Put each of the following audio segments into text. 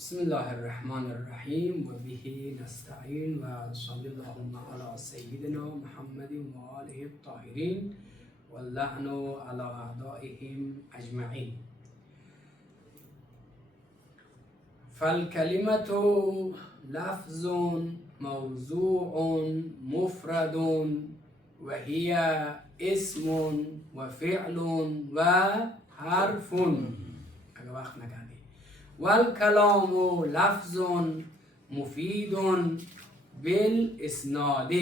بسم الله الرحمن الرحیم و به نستعین و صلی اللهم علی سیدنا محمد و آله الطاهرین و اللعن علی اعدائهم اجمعین. فالکلمة لفظ موضوع مفرد و هی اسم و فعل و حرف. اگه وقت نکردی. والکلام لفظ مفید بالاسناد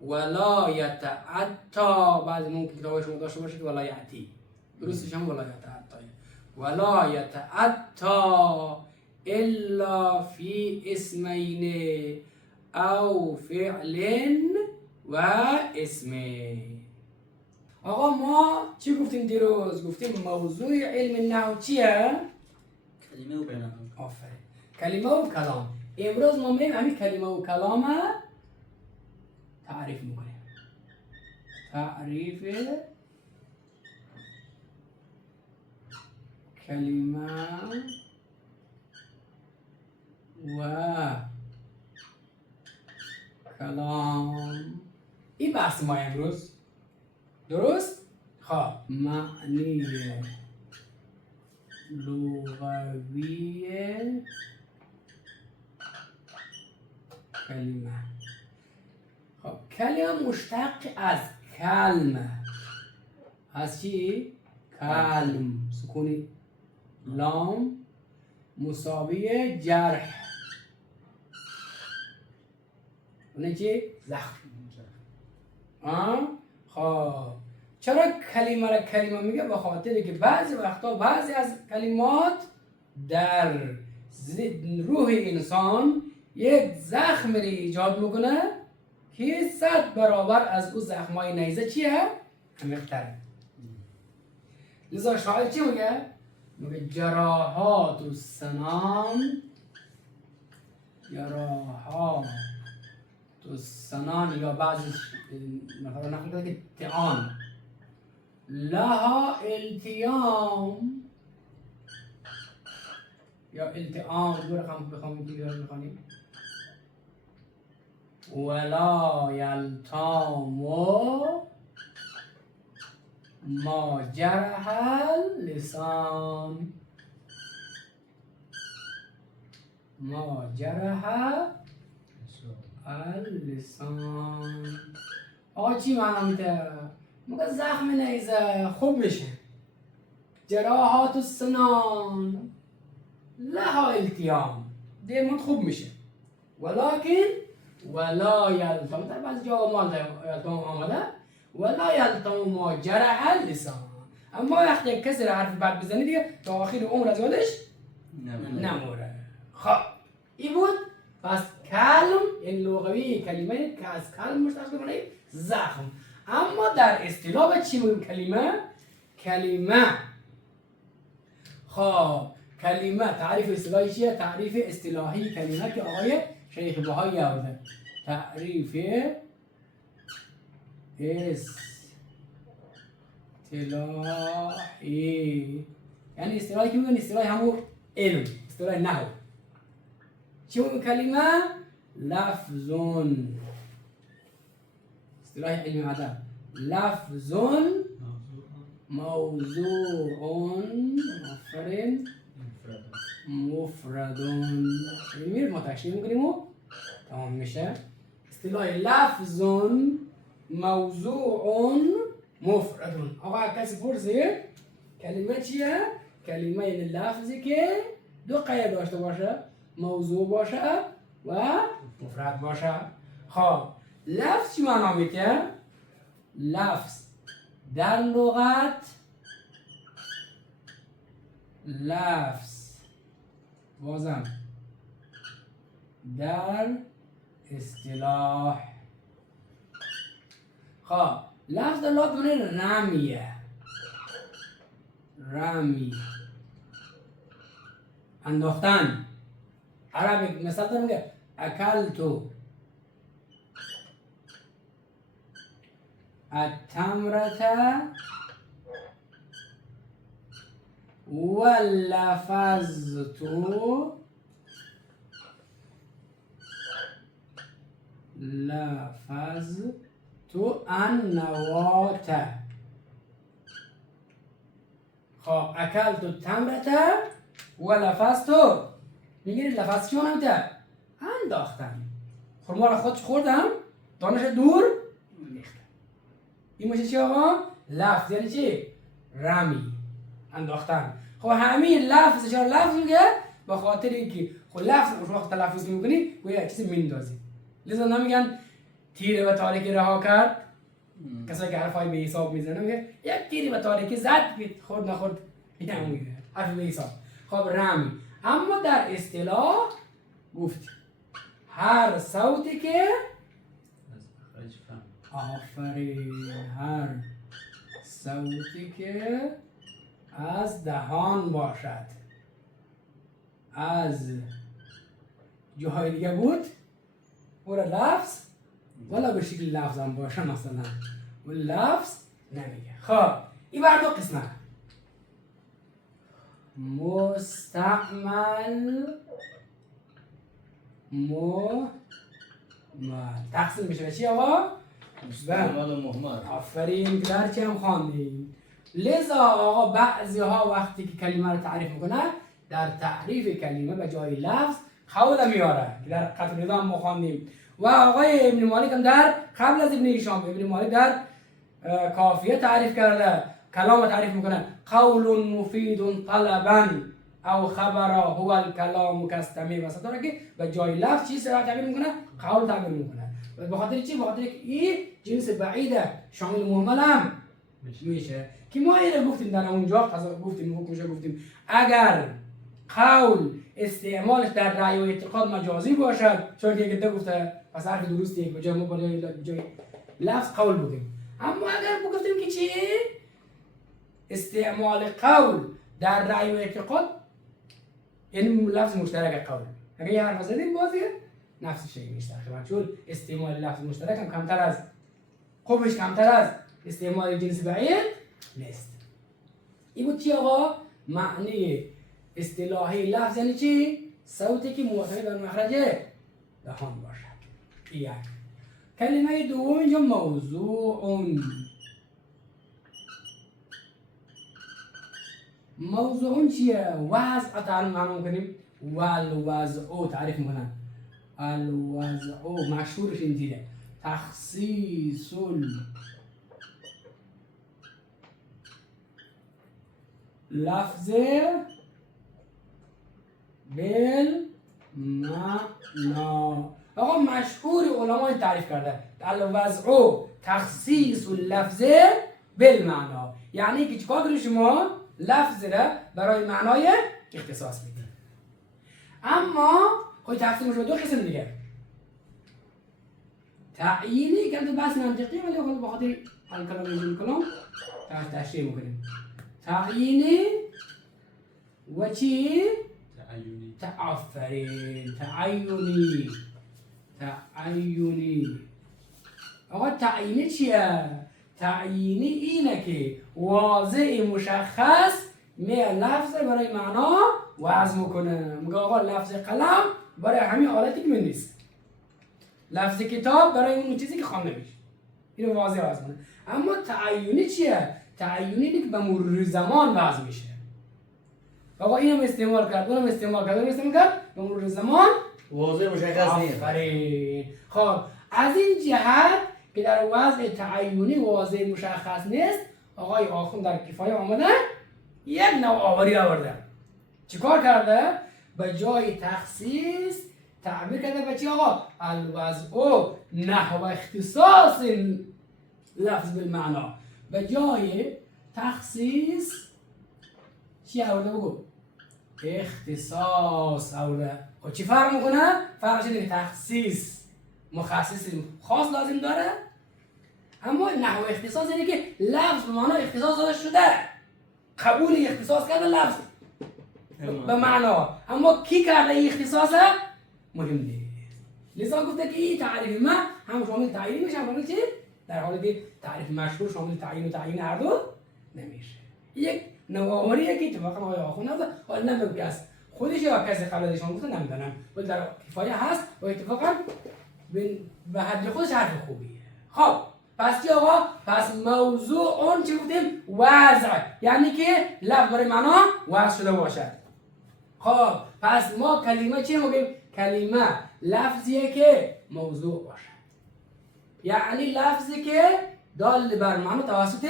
ولا یتعطی. بعضی ممکن کتابای شما داشته باشه که ولا یعتی، درستش هم ولا یتعطی. ولا یتعطی الا فی اسمین او فعل و اسم. آقا ما چی گفتیم دیروز؟ گفتیم موضوع علم نحو چیه؟ کلمه و کلام. آفرین، کلمه و کلام. امروز ما میریم همین کلمه و کلام تعریف میکنیم. تعریف کلمه و کلام. این بحث ما امروز، درست؟ خب معنی لغوی کلمه. خب کلمه مشتق از کلمه. از چی؟ کلم، سکونی لام مساوی جرح. اونه چی؟ زخم. خب چرا کلمه را کلمه میگه؟ به خاطر که بعضی وقتا بعضی از کلمات در روح انسان یک زخم را ایجاد میکنه که 100 برابر از او زخمای نیزه چیه؟ عمیق‌تره. لذا شاعر چی میگه؟ میگه جراحات السنان، جراحات السنان، یا بعضی مثلا نقل کرده که تعان لها التیام یا التئام. دو رقم بخوام بخونیم ولا یلتام ما جرح اللسان، ما جرح اللسان. آقا چی معنا میده؟ میگه زخم نیزه خوب میشه. جراحات السنان لها التیام، دیمان خوب میشه. ولکن ولا یلتام، در بعض جا ما یلتام آمده ولا یلتام ما جرح اللسان. اما وقتی کسی را حرف بد بزنی دیگه تا آخر عمر از یادش نموره. خب این بود. پس کلم این لغوی کلمه که از کلم مشتق کنیم زخم. اما در اصطلاح چی میگیم کلمه؟ کلمه. خب کلمه تعریف اصطلاحی چیه؟ تعریف اصطلاحی کلمه که آقای شیخ بهایی آورده. تعریف اصطلاحی یعنی اصطلاحی که میگن اصطلاحی همون علم، اصطلاح نحو. چی میگن کلمه؟ لفظون، اصطلاح علم ادب. لفظون موضوع مفردون. میر ما تشریح میکنیم و تمام میشه. اصطلاح لفظون موضوع مفردون. آقا کسی پرسید کلمه چیه؟ کلمه یعنی لفظی که دو قید داشته باشه، موضوع باشه و مفرد باشه. خب لفظ چی معنا میده؟ لفظ در لغت، لفظ بازم در اصطلاح. خب لفظ در لغت معنی رمیه، رمی انداختن. عربی مثلا داره میگه اکلتو التمرة و لفظت النوات. خب اکلت التمرة و لفظت، میگیرید لفظ چی نمیده؟ انداختم. خورما رو خودش خوردم، دانش دور ریختم. این میشه چی آقا؟ لفظ یعنی چی؟ رمی، انداختن. خب همین لفظ چرا لفظ میگه؟ به خاطر اینکه خب لفظ شما وقت تلفظ میکنی گویا چیزی میندازی. لذا نمیگن تیر به تاریکی رها کرد. کسایی که حرفای به حساب میزنه میگه یک تیری به تاریکی زد، خورد نخورد اینم میگه حرف به حساب. خب رمی. اما در اصطلاح گفت هر صوتی که آفرین، هر صوتی که از دهان باشد، از جاهای دیگه بود او را لفظ ولا به شکل لفظ هم باشه مثلا و لفظ نمیگه. خب این بر دو قسمه، مستعمل مهمل. تقسیم میشه به چی آقا؟ مستعمل و مهمل. آفرین، گرچه هم خواندیم. لذا آقا بعضی ها وقتی که کلمه رو تعریف میکنن در تعریف کلمه به جای لفظ قول میاره که در قطع النظام ما خواندیم. و آقای ابن مالک هم در قبل از ابن هشام، ابن مالک در کافیه تعریف کرده، کلام تعریف میکنه قول مفید طلبا او خبر هو الکلام کاستمی و ستاره که به جای لفظ چیز را تعبیر میکنه؟ قول تعبیر میکنه. به خاطر چی؟ به خاطر که این جنس بعیده شامل مهمل هم میشه که ما اینو گفتیم در اونجا گفتیم اگر قول استعمالش در رأی و اعتقاد مجازی باشد، چون که گفته گفته پس حرف درسته یک بجای ما بجای لفظ قول بودیم. اما اگر بگفتیم که چی؟ استعمال قول در رأی و اعتقاد یعنی لفظ مشترک قول، اگر یه حرف زدیم بازیه نفس شیء مشترک، چون استعمال لفظ مشترک هم کمتر از خوبش کمتر از استعمال جنس بعید نیست. این بود چی آقا؟ معنی اصطلاحی لفظ یعنی چی؟ صوتی که موافق بر مخرج دهان باشد. یک. کلمه دوم اینجا موضوعون. موضوعون چیه؟ وضع تعریف معلوم کنیم. والوضع تعریف میکنن. الوضع مشهورش اینجوریه. تخصیص لفظ بالمعنى. آقا مشهور علمای تعریف کرده الوضع تخصیص اللفظ بالمعنى، یعنی که چیکار کنید شما لفظ را برای معنای اختصاص میدید. اما خود تقسیم شده دو قسم دیگه، تعیینی که بحث منطقی ولی خود بخاطر الکلام تشریح میکنیم. تعیینی و چی؟ آفرین، تعیینی. آقا تعیینی چیه؟ تعیینی اینه که واضح مشخص میه لفظ برای معنا وضع میکنه. میگه آقا لفظ قلم برای همین حالتی که من نیست، لفظ کتاب برای اون چیزی که خوانده میشه، اینو واضح وضع کنه. اما تعیینی چیه؟ تعیینی اینه که به مرور زمان وضع میشه. آقا اینم استعمال کرد، اونم استعمال کرد، به مرور زمان واضح مشخص نیست. آفرین. خب از این جهت که در وضع تعیینی واضح مشخص نیست، آقای آخوند در کفایه آمده یک نوآوری آورده. چیکار کرده؟ به جای تخصیص تعبیر کرده به چی آقا؟ الوضع نحو اختصاص لفظ بالمعنا. به جای تخصیص چی آورده بگو؟ اختصاص آورده. خب چی فرق میکنه؟ فرقش اینه که تخصیص مخصص خاص لازم داره، اما نحو اختصاص اینه که لفظ به معنا اختصاص داده شده، قبول اختصاص کرده لفظ به معنا، اما کی کرده این اختصاصه مهم نیست. لذا گفته که این تعریف ما هم شامل تعیین میشه، هم شامل چی؟ در حالی که تعریف مشهور شامل تعیین و تعیین هر دو نمیشه. یک نوآوریه که اتفاقا آقای آخوند نبوده، حالا نمیدونم که از خودش یا کسی قبل از ایشان گفته نمیدونم، ولی در کفایه هست و اتفاقا به حد خودش حرف خوبیه. خب پس چی آقا؟ پس موضوع اون چی گفتیم؟ وضع، یعنی که لفظ برای معنا وضع شده باشد. خب پس ما کلمه چی میگیم؟ کلمه لفظیه که موضوع باشد، یعنی لفظی که دال بر معنا توسط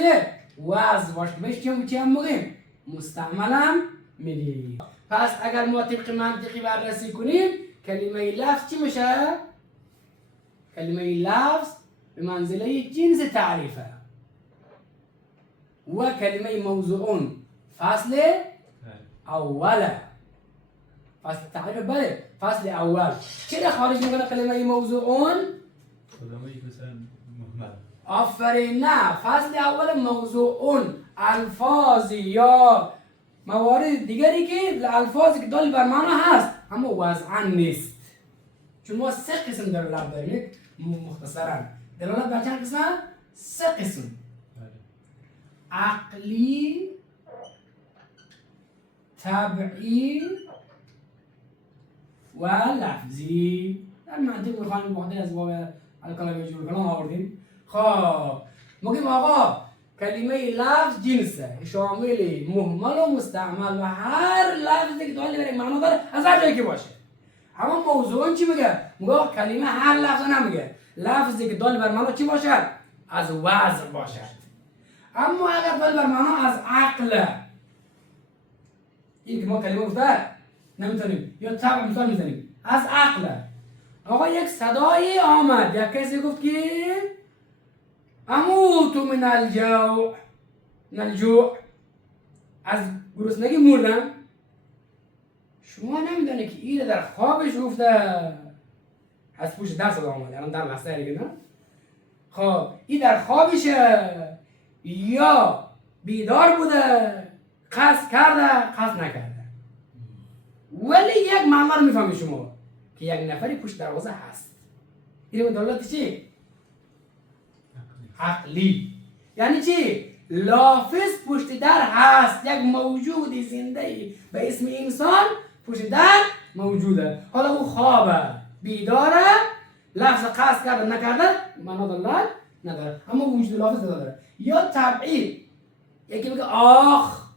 وضع باشه. بهش چی هم میگیم؟ مستعملم میگیم. پس اگر ما طبق منطقی بررسی کنیم کلمه لفظ چی میشه؟ کلمه لفظ به منزله جنس تعریفه و کلمه موضوع فصل اوله. فصل تعریف بله، فصل اول. چرا خارج میکنه کلمه موضوع؟ کدامه یک مثلا مهمل. آفرین، نه، فصل اول موضوع الفاظی یا موارد دیگری که الفاظی که دال بر معنا هست اما وضعا نیست. چون ما 3 قسم دلالت داریم. مختصرا دلالت بر چند قسمه؟ 3 قسم: عقلی، طبعی و لفظی. در منطق میخوایم واحد از باب الکلام جور کلام آوردیم. خب میگیم آقا کلمه لفظ جنسه، شامل مهمل و مستعمل و هر لفظی که دالی برای معنا داره از هر جایی که باشه. اما موضوع چی میگه؟ میگه کلمه هر لفظ نمیگه، لفظی که دالی بر معنا چی باشد؟ از وضع باشد. اما اگر دالی بر معنا از عقل، این که ما کلمه گفته نمیتونیم یا طبع مثال میزنیم از عقل. آقا یک صدایی آمد، یک کسی گفت که اموت من الجوع، از گرسنگی مردم. شما نمیدونه که این در خوابش گفته، از پوش درس آمده الان در لحظه دیگه نه. خب این در خوابشه یا بیدار بوده، قصد کرده قصد نکرده، ولی یک معنا رو میفهمی شما که یک نفری پشت دروازه هست. این دلالت چی؟ عقلی. یعنی چی؟ لافظ پشت در هست، یک موجود زنده به اسم انسان پشت در موجوده. حالا او خوابه، بیداره، لفظ قصد کرده نکرده معنا دلالت نداره، اما وجود لافظ داره. یا طبعی، یکی میگه آخ،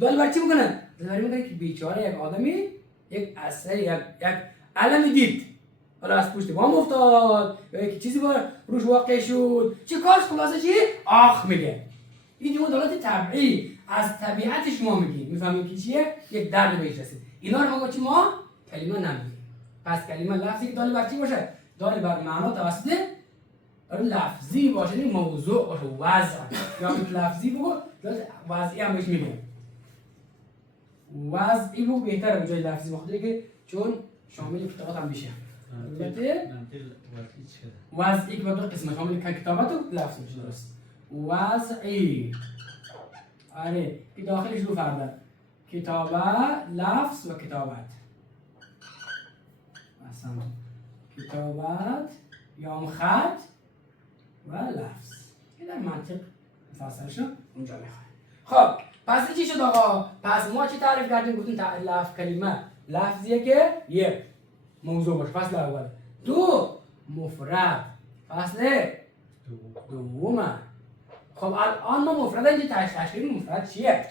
دل بر چی میکنه؟ دل میکنه که بیچاره یک آدمی یک اثر یک علمی دید، حالا از پشت بام افتاد یا یک چیزی روش واقع شد، چی کارش خلاصه چی؟ آخ میگه. این دیگه دلالت طبعی از طبیعت شما میگیم، میفهمیم که چیه؟ یک درد بهش رسید. اینا رو ما چی ما کلمه نمیگیم. پس کلمه لفظی که دال بر چی باشه؟ دال بر معنا توسط لفظی باشه، این موضوع باشه، وضع یا لفظی بگو، وضعی هم بهش میگیم. وضعی بگو بهتره به جای لفظی، بخاطر که چون شامل کتابات هم میشه. البته وضعی که با 2 قسمه شامل کتابات و لفظ میشه. درست. وضعی آره که داخلش 2 فرده: کتابه، لفظ و کتابت. مثلا کتابت یا هم خط و لفظ. این در منطق مفصلش اونجا میخواه. خب پس این چی شد آقا؟ پس ما چی تعریف کردیم؟ گفتیم کلمه لفظیه که 1 موضوع باشه، فصل اول. 2 مفرد، فصل دومه. خب الان ما مفرد اینجا تشریح مفرد چیه؟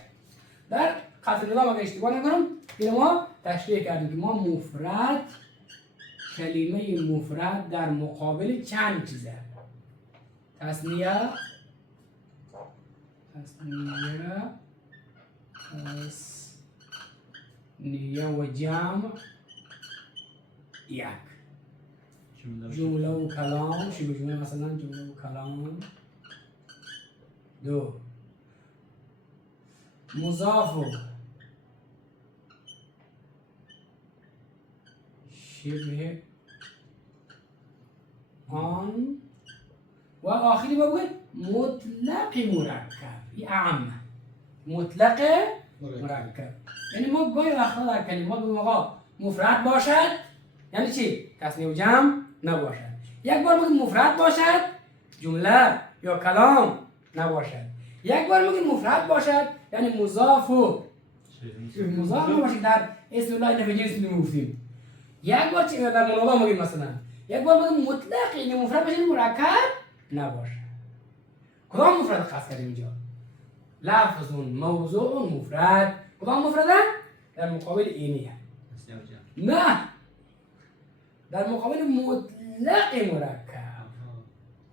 در خط نظام اگه اشتباه نکنم که ما تشریح کردیم که ما مفرد، کلمه مفرد در مقابل چند چیزه؟ تثنیه و جمع، یک جمله و کلام، شبه جمله مثلا جمله و کلام. 2 مضاف و شبه آن و آخری بگوید مطلق مرکب. این اعم مطلق مرکب. یعنی ما گاهی وقتا در کلمات بگویم آقا مفرد باشد، یعنی چی؟ تثنیه و جمع نباشد. یک بار بگویم مفرد باشد، جمله یا کلام نباشد. یک بار میگیم مفرد باشد یعنی مضاف و مضاف باشد در اسم الله نفی جنس میگفتیم. یک بار چی در منادا میگیم مثلا یک بار میگیم مطلق یعنی مفرد باشه مرکب نباشه. کدام مفرد خاص کردیم اینجا؟ لفظ موضوع مفرد. کدام مفرده؟ در مقابل اینیه. نه در مقابل مطلق مرکب.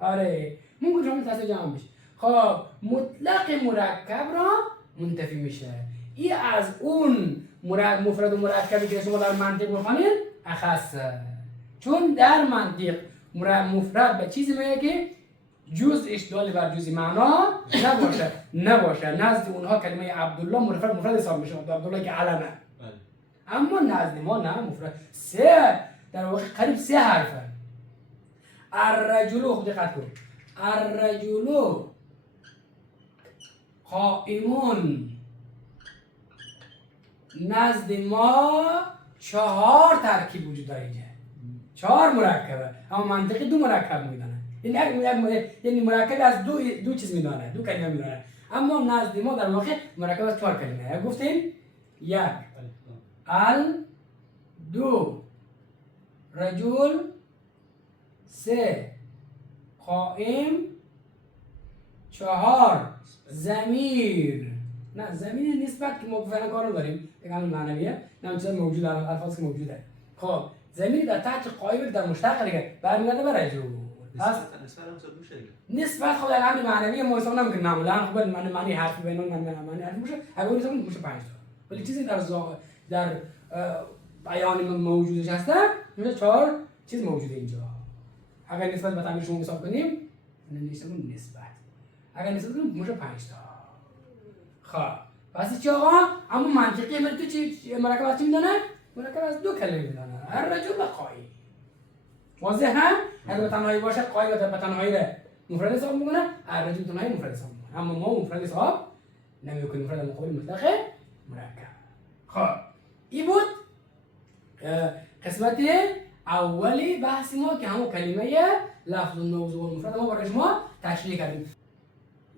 آره ممکن شما تصویر جمع بشه. خب مطلق مرکب را منتفی میشه. این از اون مفرد و مرکبی که شما در منطق بخوانید اخصه. چون در منطق مفرد به چیزی میگه که جزءش دال بر جزء معنا نباشه. نزد اونها کلمه عبدالله مفرد حساب میشه. عبدالله که علمه. اما نزد ما نه مفرد. سه در واقع قریب سه حرفه. الرجل خود دقت کن. الرجل قائمون نزد ما 4 ترکیب وجود داره اینجا. 4 مرکبه. اما منطقی 2 مرکب میدانه. یعنی مرکب از دو چیز میدانه، 2 کلمه میدانه. اما نزد ما در واقع مرکب از 4 کلمه. گفتیم یک دو رجل 3 قائم 4 ضمیر. نه ضمیر نسبت که ما فعلا کارو داریم یک عامل معنویه نه چیز موجود الفاظ که موجوده. خب ضمیر در تحت قائم در مشتق دیگه برمیگرده به رجل. نسبت خود در عامل معنوی ما حساب نمیکنیم معمولا خب معنی حرفی بین اون معنی حرفی باشه اگر حساب میشه 5 تا. ولی چیزی در بیان موجودش هسته میشه 4 چیز موجوده اینجا. اگر نسبت به تعبیر شما حساب کنیم نسبت اگر نسبت کنیم میشه 5 تا. خب پس چی آقا؟ اما منطقی من تو چی مرکب از چی میدانه؟ مرکب از 2 کلمه میدانه. الرجل و قائم. واضحه؟ اگر به تنهایی باشه قائم به تنهایی مفرد حساب میکنه، الرجل تنهایی مفرد حساب میکنه. اما ما مفرد حساب نمیکنیم. مفرد مقابل مطلق مرکب. خب این بود قسمت اولی بحث ما که همون کلمه لفظ الموضوع و مفرد ما برای شما تشریح کردیم.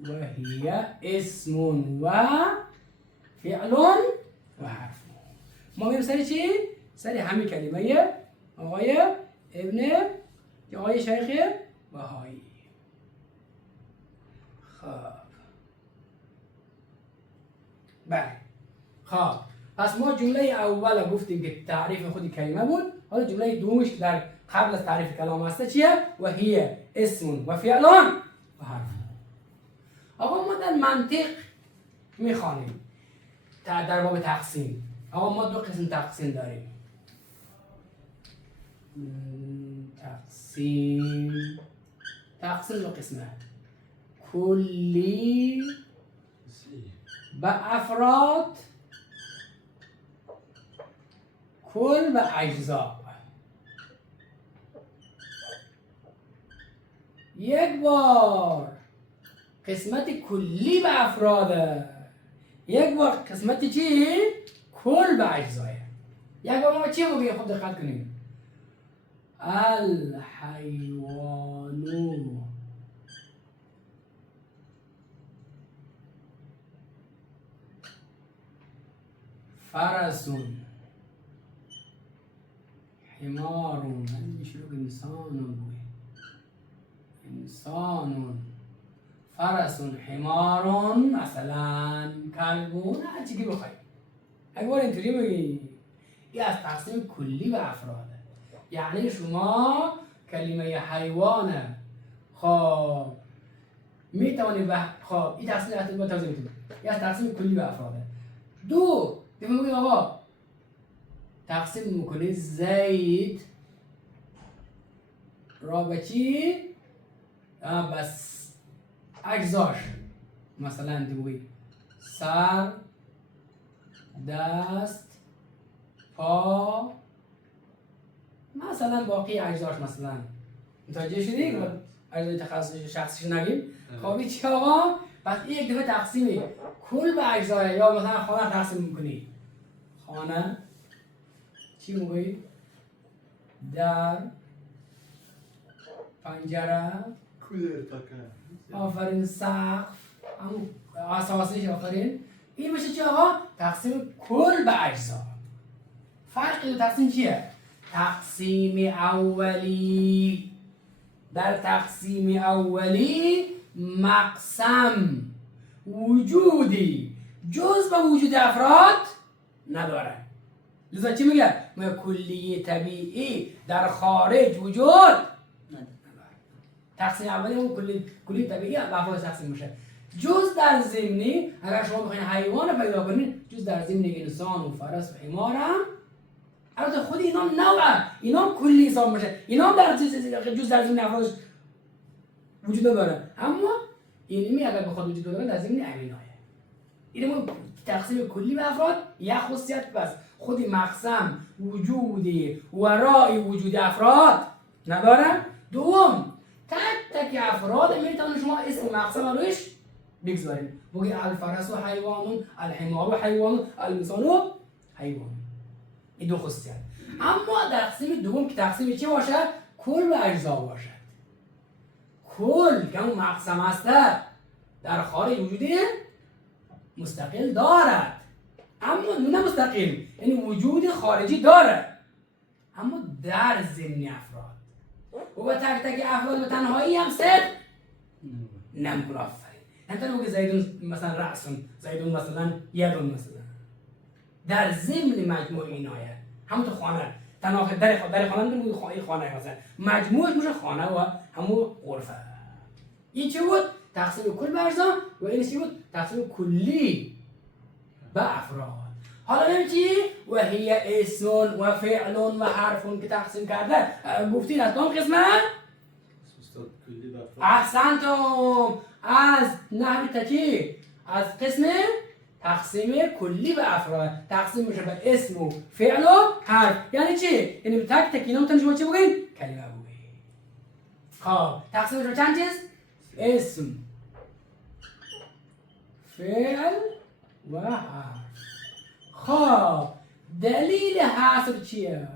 و هی اسم و فعل و حرف. ما میریم سر چی؟ سر همین کلمه آقای ابن آقای شیخ بهایی. خب بله خب پس ما جمله اول گفتیم که تعریف خود کلمه بود. حالا جمله دومش در قبل از تعریف کلام هسته چیه؟ و هی اسم و فعل و حرف. آقا ما در منطق میخوانیم در باب تقسیم. آقا ما 2 قسم تقسیم داریم. تقسیم 2 قسمه. کلی به افراد، کل به اجزا. یک بار قسمت کلی به افراده، یک بار قسمت چی؟ کل به اجزایه. یک بار ما چی میگیم؟ خب دقت کنیم. الحیوانو فرسون حمارون. میشلوک انسانون انسانون فرسون حمارون مثلا کلبون هر چی که بخوایی. اگر اینطوری بگی این از تقسیم کلی به افراده. یعنی شما کلمه حیوانه خب میتوانید خب این تقسیم احتمال با توضیح میتونید. این از تقسیم کلی به افراده. 2 دیگه میگیم آقا تقسیم میکنید زید را به چی؟ بس اجزاش. مثلا دیگه سر، دست، پا، مثلا باقی اجزاش. مثلا متوجه شدی؟ اجزای تخصصی شخصیش نگیم. خب چی آقا؟ پس این یک دفعه تقسیمی کل به اجزای. یا مثلا خانه تقسیم میکنی. خانه چی موقعی؟ در، پنجره، آفرین، سقف، همون اساسیش آخرین این میشه چی آقا؟ تقسیم کل به اجزا. فرق دو تقسیم چیه؟ تقسیم اولی، در تقسیم اولی مقسم وجودی جز به وجود افراد نداره. لذا چی میگه؟ میگه کلیه طبیعی در خارج وجود نداره. تقسیم اولی اون کلی طبیعی به افراد تقسیم میشه. جز در ضمنی اگر شما بخواید حیوان پیدا کنید، جز در ضمن انسان و فرس و حمار هم البته خود اینا نوعه، اینا کلی حساب میشه، اینا در جز در ضمن افراد وجود داره، اما اینمی اگر بخواد وجود داره در ضمن امینایه. اینم تقسیم کلی به افراد یک خصوصیت بس، خودی مقسم وجودی ورای وجود افراد نداره. دوم تک تک افراد میتونن شما اسم مقسم روش بگذارید، بگید الفرس و حیوان، الحمار و حیوان، الانسان و حیوان. این دو خصوصیت. اما تقسیم دوم که تقسیم چی باشه؟ کل و اجزا باشد. کل که اون مقسم است در خارج وجودی مستقل دارد، اما نه مستقل، یعنی وجود خارجی داره، اما در ضمن افراد و با تک تک افراد به تنهایی هم صدق نمیکنه. آفرین. همطور بگه زیدون مثلا رأسون، زیدون مثلا یدون، مثلا در ضمن مجموع اینایه. همون تو خانه تنها در خانه نمیگه خانه مثلا مجموعش میشه خانه و همون غرفه. این چی بود؟ تقسیم کل به اجزا و این چی بود؟ تقسیم کلی به افراد. حالا ببین چی؟ و هی اسم و فعل و حرف که تقسیم کرده گفتین از کدام قسمه؟ احسنتم، از نحو تکی، از قسم تقسیم کلی به افراد. تقسیم میشه به اسم و فعل و حرف. یعنی چی؟ یعنی تک تک اینا میتونید شما چی بگین؟ کلمه بگین. خب تقسیم میشه چند چیز؟ اسم، فعل و حرف. خب دلیل حصر چیه؟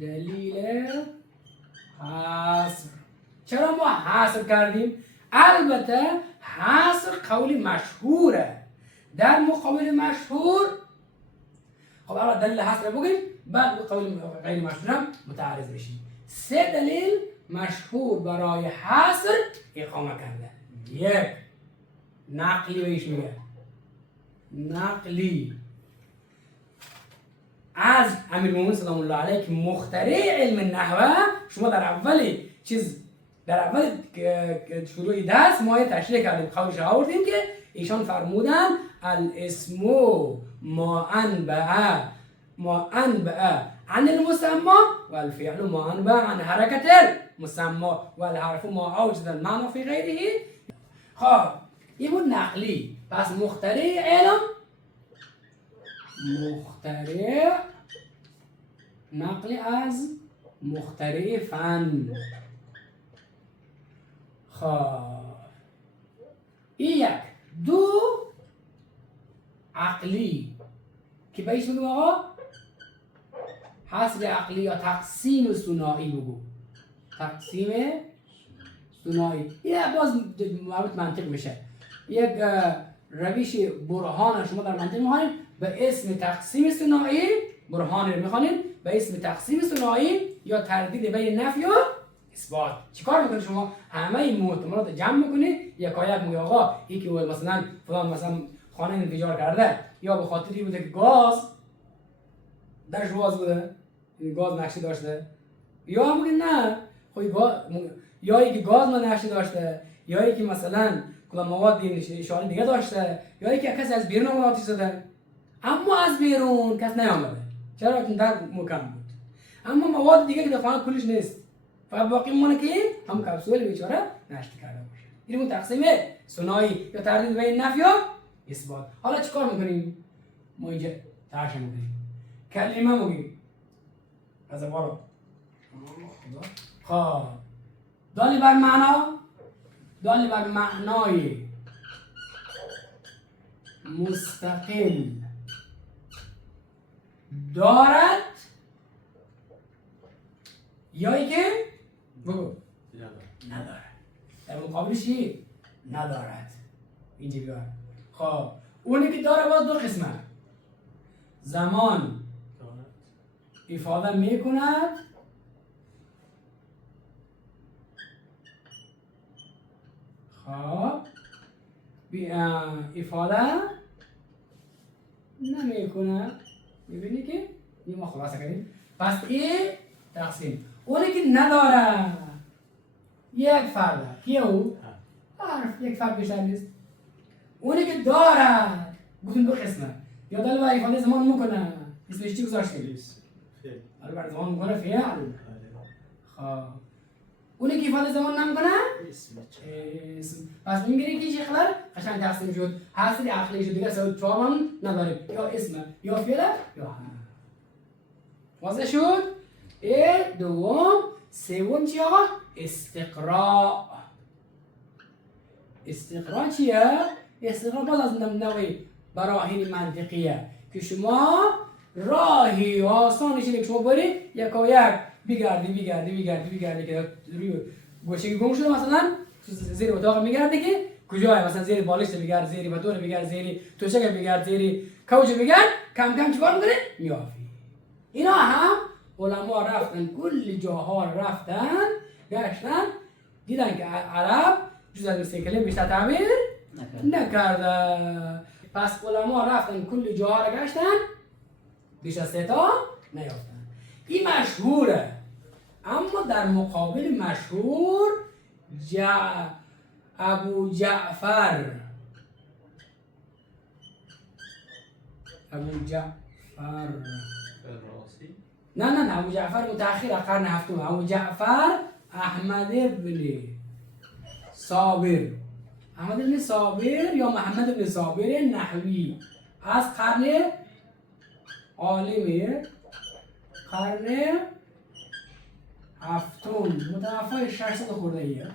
دلیل حصر، چرا ما حصر کردیم؟ البته حصر قولی مشهوره، در مقابل مشهور خب اول دلیل حصر بگیم، بعد قول غیر مشهور هم متعرض بشیم. سه دلیل مشهور برای حصر اقامه کرده. یک، نقلی بهش میگه، نقلی از امیرالمومنین سلام الله علیه که مخترع علم نحوه. شما در اول شروع درس ما تشریح کردیم، قولش آوردیم که ایشان فرمودن الاسم ما انبع عن المسمى والفعل ما انبع عن حرکت المسمى والحرف ما اوجد المعنى في غیره. خب این بود نقلی. پس مخترع علم، مخترع نقلی از مخترع فن. خب این یک. دو، عقلی که بهش بگم آقا حصر عقلی یا تقسیم ثنایی بگو. تقسیم ثنایی این باز مربوط منطق میشه. یک روش برهان شما در منطق میخوانید به اسم تقسیم ثنایی، برهان رو میخوانید به اسم تقسیم ثنایی یا تردید بین نفی و اثبات. چیکار میکنید شما؟ همه این محتملات جمع میکنید، یکایک میگه آقا این که مثلا فلان مثلا خانه انفجار کرده یا به خاطر این بوده که گاز درش باز بوده، گاز نقشه داشته، یا میگه نه خب یا اینکه گاز نقشه داشته، یا اینکه مثلا کدام مواد اشاره دیگه داشته، یا اینکه کسی از بیرون آمد آتش زده. اما از بیرون کس نیامده، چرا؟ که در مکان بود. اما مواد دیگه که در خانه کلش نیست، فقط باقی میمونه که هم کپسول بیچاره نشته کرده باشه. این تقسیم ثنایی یا تردید بین نفی و اثبات. حالا چیکار میکنیم؟ ما اینجا ترجمه میکنیم، کلمه میگیم از اول. خب دالی بر معنا، دالی بر معنای مستقل دارد یا ای که بگو ندارد. در مقابلش چی؟ ندارد. اینجوری داره. خب اونی که داره باز دو قسمه. زمان افاده میکند خب افاده نمیکنه. میبینی که این ما خلاصه کردیم. پس این تقسیم. اونی که نداره یک فرده کیه او؟ حرف یک فرد بیشتر نیست. اونی که دارد گفتیم دو قسمه. یا داره برای افاده زمان میکنه. اسمش چی گذاشتیم؟ حالا برای زمان میکنه فعل. خب اونی که افاده زمان نمیکنه اسم. پس میگیری که چه خبر قشنگ تقسیم شد. حاصل عقلی شد دیگه سه چهار من نداره. یا اسم یا فعل یا حرف. واضح شد؟ دوم سوم چی آقا؟ استقراء. استقراء چیه؟ استقراء باز از نوعی براهین منطقیه که شما راهی آسانش اینه که شما برید یکایک بگردی که روی گوشه گم شده مثلا زیر اتاق میگرده که کجای مثلا زیر بالشت بگرد، زیر بتون بگرد، زیر توشک بگرد، زیر کوچ بگرد، کم کم چیکار میکنه؟ میافی. اینا هم علما رفتن کل جاها رفتن گشتن دیدن که عرب جز از سیکله بیشتر تعبیر نکرده. پس علما رفتن کل جاها را گشتن بیش از 3 تا نیافتن. این مشهوره. اما در مقابل مشهور ابو جعفر نه ابو جعفر متأخر قرن هفتم. ابو جعفر احمد ابن صابر یا محمد ابن صابر نحوی از عالم قرن هفتم متوفای 600 خورده ایه.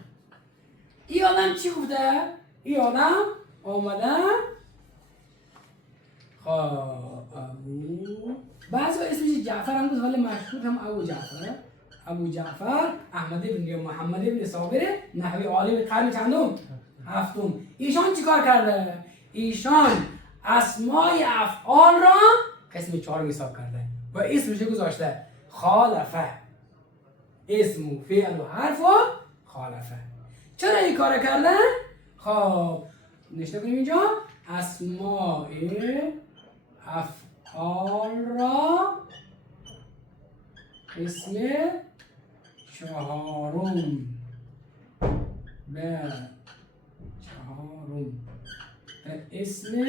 این آدم چی گفته؟ این آدم آمده بعضی اسمش جعفر هم گفت ولی مشهور هم ابو جعفر احمد بن یا محمد بن صابر نحوی عالم قرن چندم؟ هفتم. ایشان چیکار کرده؟ ایشان اسمای افعال را قسم 4 حساب کرده و اسمش گذاشته خالفه. اسم و فعل و حرف و خالفه. چرا این کار کردن؟ خب نشته کنیم اینجا اسماء افعال را قسم 4 به 4 اسم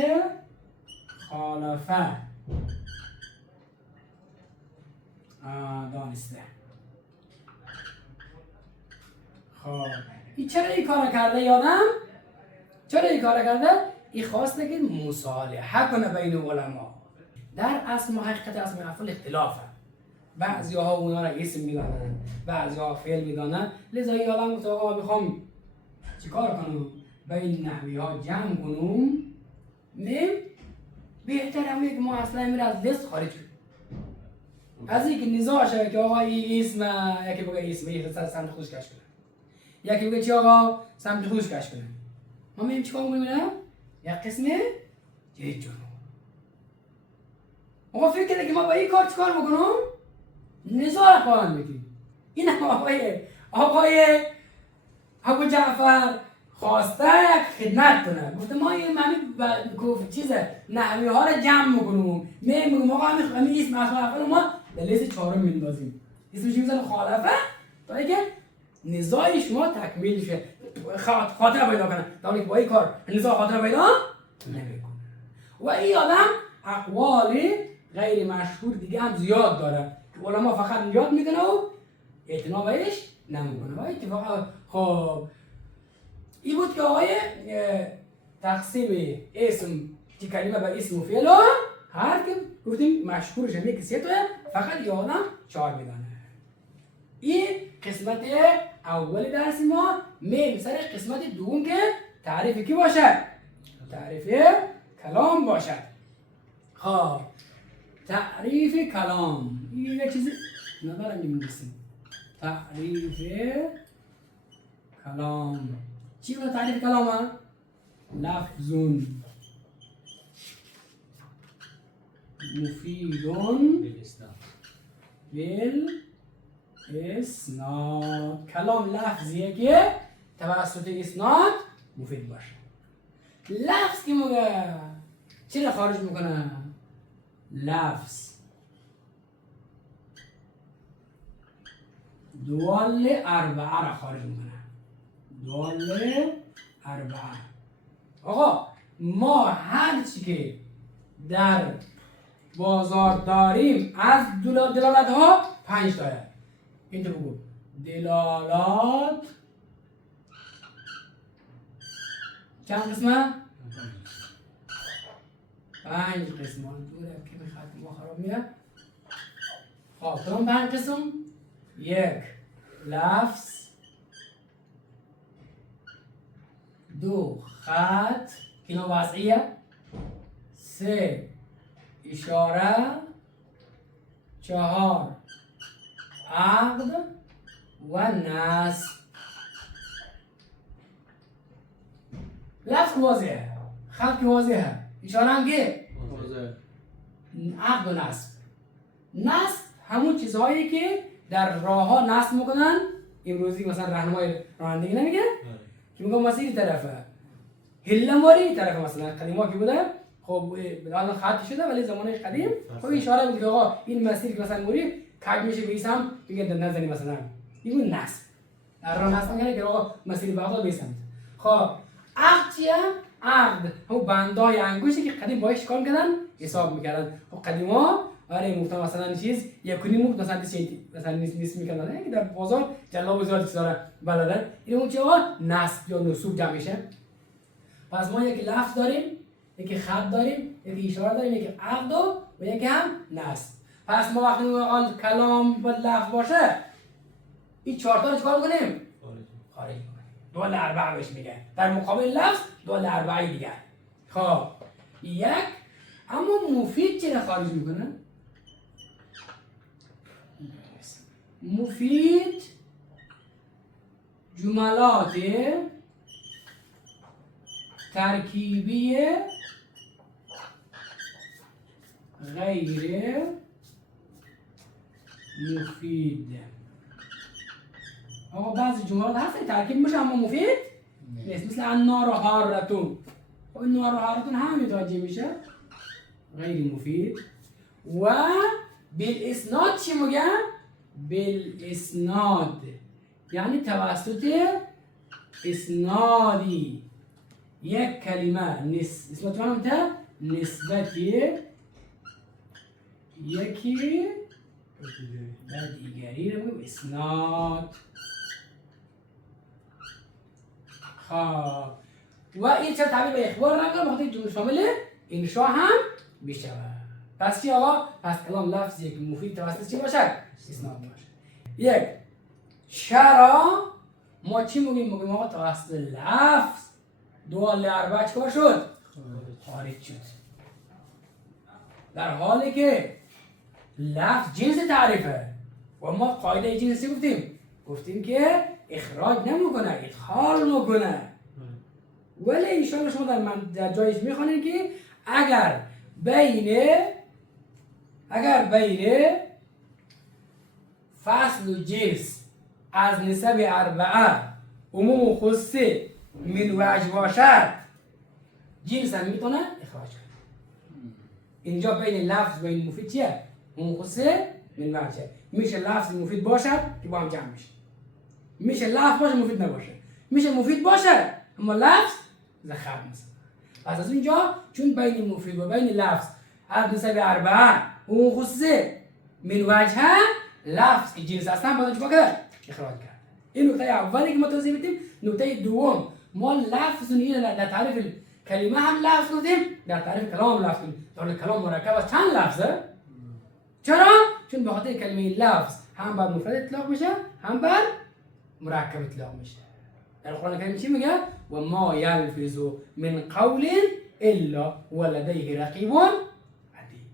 خالفه دانسته. خب این چرا این کار کرده یادم؟ چرا این کار کرده؟ این خواسته که مصالحه کنه بین علما. در اسم و حقیقت اسم افعال اختلافه. بعضی ها اونا را اسم میدانن، بعضی ها فعل میدانن. لذا این آدم گفت آقا میخوام چیکار کنم؟ بین نحوی ها جمع کنم. بهتر همه که ما اصلا میره از دست خارج کنیم. از اینکه نزاع شده که آقا این اسم یکی بگه اسم یکی سمت خودش کش کنه. یکی بگه چی آقا سمت خودش کش کنه. ما میگیم چیکار میکنیم؟ یک قسم جدید جنو. آقا فکر کرده که ما با این کار چیکار بکنم؟ نزاع قائم میکنیم. این آقای ابو جعفر خواسته یک خدمت کنه. گفته ما این چیز نحوی ها را جمع میکنیم. میگم آقا همین اسم افعال ما در لیست 4 میندازیم. اسمش میذاره خالفه تا اینکه نزاع شما تکمیل شه. خاطر پیدا کنه. تا اینکه با این کار نزاع خاطر پیدا نمیکنه. و این آدم اقوال غیر مشهور دیگه هم زیاد داره که علما فقط یاد میدن و اعتنا بهش نمیکنه. و اتفاقا خب این بود که آقای تقسیم اسم که کلمه به اسم و فعل هر که گفتیم مشهورش هم یکی 3 تا فقط یه آدم 4 میدانه. این قسمت اول درس ما. میم سر قسمت دوم که تعریف کی باشد؟ تعریف کلام باشد. خب تعریف کلام این یک چیزی ندارم می‌نویسیم. تعریف کلام چی بود تعریف کلام؟ لفظ مفید بالاسناد. کلام لفظیه که توسط اسناد مفید باشه. لفظ که موقع چی رو خارج میکنه؟ لفظ دوال اربعه را خارج میکنه. دوال اربعه. آقا ما هر چی که در بازار داریم از دلالت ها 5 تا. اینطور بگو دلالات چند قسمه؟ 5 قسمه. دوره که خط ما خراب میره. خب کدام 5 قسم؟ 1 لفظ، 2 خط که اینا وضعیه، 3 اشاره، 4 عقد و نصب. لفظ واضحه، خط واضحه، اشاره هم که عقد و نصب. نصب همون چیزهایی که در راه ها نصب میکنن. امروزی مثلا راهنمای رانندگی نمیگه که میگم مسیر طرفه هلماری طرف، مثلا قدیما که بوده خب الان خط شده ولی زمانش قدیم خب اشاره بود که آقا این مسیر که مثلا موری کج میشه بیسم دیگه نزنی، مثلا میگن نصب در راه نصب میگه که آقا مسیر بغداد بیسم. خب عقد چیه؟ عقد همون بندای انگشتی که قدیم باهاش چیکار میکردن؟ حساب میکردن. خب قدیما آره گفتم مثلا چیز یکونی مفت مثلا مثلا نیست میکردن که در بازار جلاب و زیاد چیزا بلدن. این اون چیه آقا؟ نصب یا نصوب جمع میشه. پس ما یک لفظ داریم، یکی خط داریم، یکی اشاره داریم، یکی عقد و یکی هم نصب. پس ما وقتی میگیم کلام با لفظ باشه این 4 تا رو چیکار میکنیم؟ خارج میکنیم. دوال اربعه بهش میگن. در مقابل لفظ دوال اربعه دیگه. خب یک اما مفید چرا خارج میکنه؟ مفید جملات ترکیبی غیر مفید. آقا بعضی جملات هست ترکیب میشه اما مفید نیست، مثل النار و حارتون. خب النار و حارتون هم متوجه میشه غیر مفید. و بالاسناد چی میگن؟ بالاسناد یعنی توسط اسنادی یک کلمه اسناد چون تا نسبتی یکی در دیگری رو بگیم اسناد. خب و این چه تعبیر به اخبار نکنه بخاطر جمله شامل انشاء هم میشه. پس چی آقا؟ پس کلام لفظی که مفید توسط چی باشه؟ اسناد باشه. یک چرا ما چی میگیم؟ میگیم آقا توسط لفظ دوال اربعه چیکار شد؟ خارج شد. در حالی که لفظ جنس تعریفه و ما قاعده جنسی گفتیم که اخراج نمیکنه، ادخال میکنه. ولی انشاءالله شما در جایش میخوانید که اگر بین فصل و جنس از نسب اربعه عموم و خصوصی من وجه باشد جنس هم میتونه اخراج کنه. اینجا بین لفظ و این مفید چیه؟ عموم خصوصی من وجه. میشه لفظ مفید باشد که با هم جمع میشه، میشه لفظ باشه مفید نباشه، میشه مفید باشه اما لفظ زخم نیست. پس از اینجا چون بین مفید و بین لفظ از نسب اربعه عموم خصوصی من وجه لفظ که جنس هستن باید چیکار کرد؟ اخراج کرد. این نکته اولی که ما توضیح بدیم. نکته دوم ما لفظ این در تعریف کلمه هم لفظ گفتیم، در تعریف کلام هم لفظ گفتیم. در کلام مرکب از چند لفظه؟ چرا؟ چون به خاطر کلمه لفظ هم بر مفرد اطلاق میشه هم بر مرکب اطلاق میشه. در قرآن کریم چی میگه؟ و ما یلفظ من قول الا ولدیه رقیب عتید.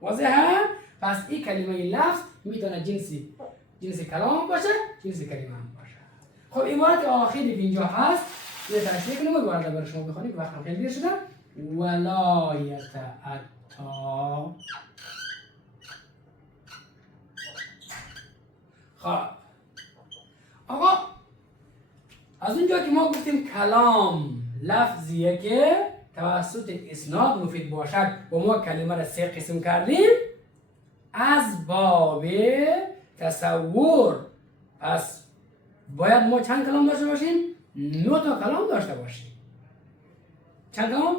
واضحه؟ پس این کلمه لفظ میتونه جنس کلام باشه، جنس کلمه هم باشه. خب عبارت آخری که اینجا هست یه تشریح کنیم و دوباره برای شما بخونیم وقتم خیلی دیر شده. ولا یتعطا. خب آقا از اونجا که ما گفتیم کلام لفظیه که توسط اسناد مفید باشد و ما کلمه را 3 قسم کردیم از باب تصور. پس باید ما چند کلام داشته باشیم؟ 9 تا کلام داشته باشیم. چند کلام؟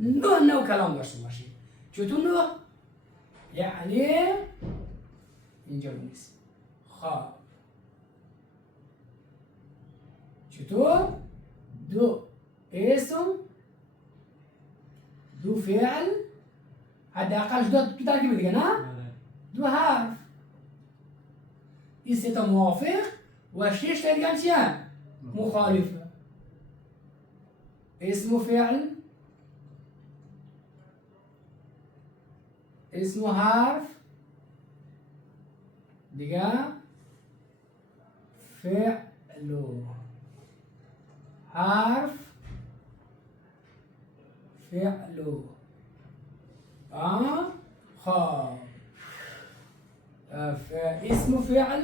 9 کلام داشته باشیم. چطور 9؟ یعنی اینجا نیست. خب چطور؟ 2 اسم، 2 فعل، حداقلش 2 ترکیب دیگه نه؟ 2 حرف. این 3 تا موافق و 6 تا دیگه چیه؟ مخالفه. اسم و فعل، اسم و حرف دیگه، فعل و حرف، فعل و خب اسم و فعل،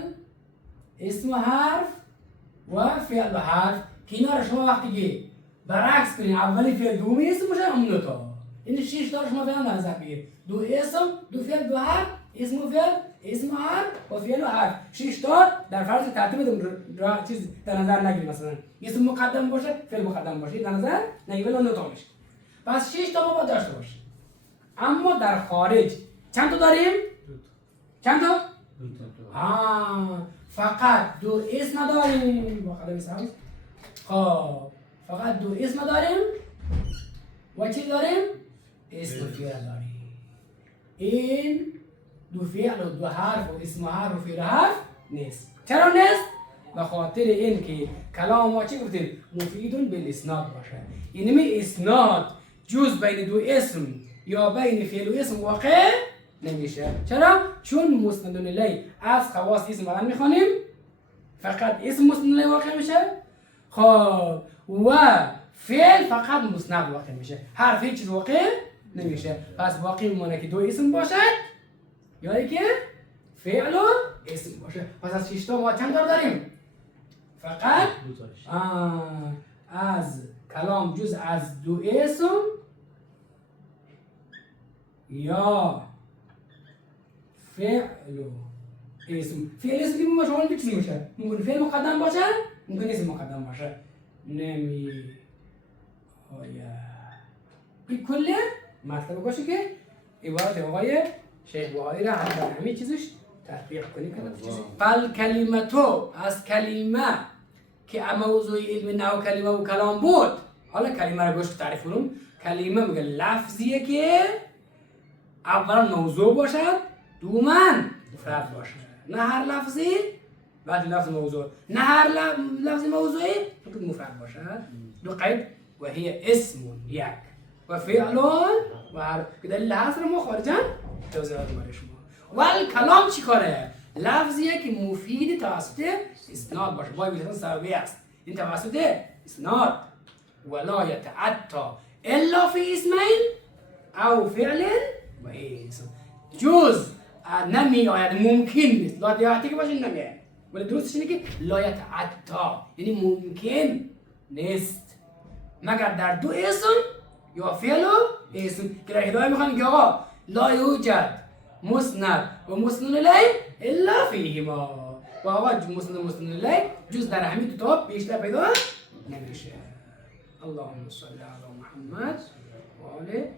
اسم و حرف و فعل و حرف که اینا رو شما وقتی که برعکس کنید اولی فعل دومی اسم باشه همون 2 تا. این 6 تا رو شما فعلا در نظر بگیرید. 2 اسم، 2 فعل، 2 حرف، اسم و فعل، اسم و حرف و فعل و حرف. 6 تا در فرض ترتیب چیز در نظر نگیرید. مثلا اسم مقدم باشه، فعل مقدم باشه در نظر نگیرید ولی 9 تا میشه. پس 6 تا ما باید داشته باشیم. اما در خارج چند تا داریم؟ 2 تا. چند تا؟ 2 تا. فقط 2 اسم نداریم. با قلم سبز. خب فقط 2 اسم داریم و چی داریم؟ اسم و فعل داریم. این 2 فعل و 2 حرف و اسم و حرف و فعل و حرف نیست. چرا نیست؟ به خاطر این که کلام ما چی گفتیم؟ مفیدون بالاسناد باشه. یعنی اسناد جز بین 2 اسم یا بین فعل و اسم واقع نمیشه. چرا؟ چون مسند الیه از خواص اسم الان میخوانیم فقط اسم مسند الیه واقع میشه. خب و فعل فقط مسند واقع میشه. حرف هیچ چیز واقع نمیشه. پس واقع میمونه که 2 اسم باشد یا که فعل و اسم باشه. پس از 6 تا ما چند تا داریم؟ فقط 2 تا. از کلام جز از 2 اسم یا فعل و اسم. فعل اسم که ما شما چیزی میشه؟ ممکن فعل مقدم باشه، ممکن اسم مقدم باشه. نمی آید کل مطلب باشه که عبارت آقای شیخ بهایی را همه چیزش تطبیق کنی کنه. فل کلمه تو از کلمه که موضوع علم نحو کلمه و کلام بود. حالا کلمه را گوش تعریف کنم. کلمه میگه لفظیه که اولا موضوع باشد، دوما مفرد باشد. نه هر لفظی بعد لفظ موضوع، نه هر لفظ موضوعی مفرد باشد. 2 قید و هی اسم یک و فعل و حرف که دلیل حذف ما خارجا توضیحات برای شما. ولی کلام چی کاره؟ لفظیه که مفید توسط اسناد باشه. باید بیشتر سببی است. این توسط اسناد ولا یتعطا الا فی اسمین او فعل و اسم. جز نمی آید، ممکن نیست. لا دیاتی که باشه نمیه. ولی درستش اینه که لا یتعطا یعنی ممکن نیست مگر در 2 اسم یا فعل و اسم که در هدایه میخوان که آقا لا یوجد مسند و مسند الیه الا فیهما. و آقا مسند الیه جز در همین 2 تا بیشتر پیدا نمیشه. اللهم صل علی محمد و آله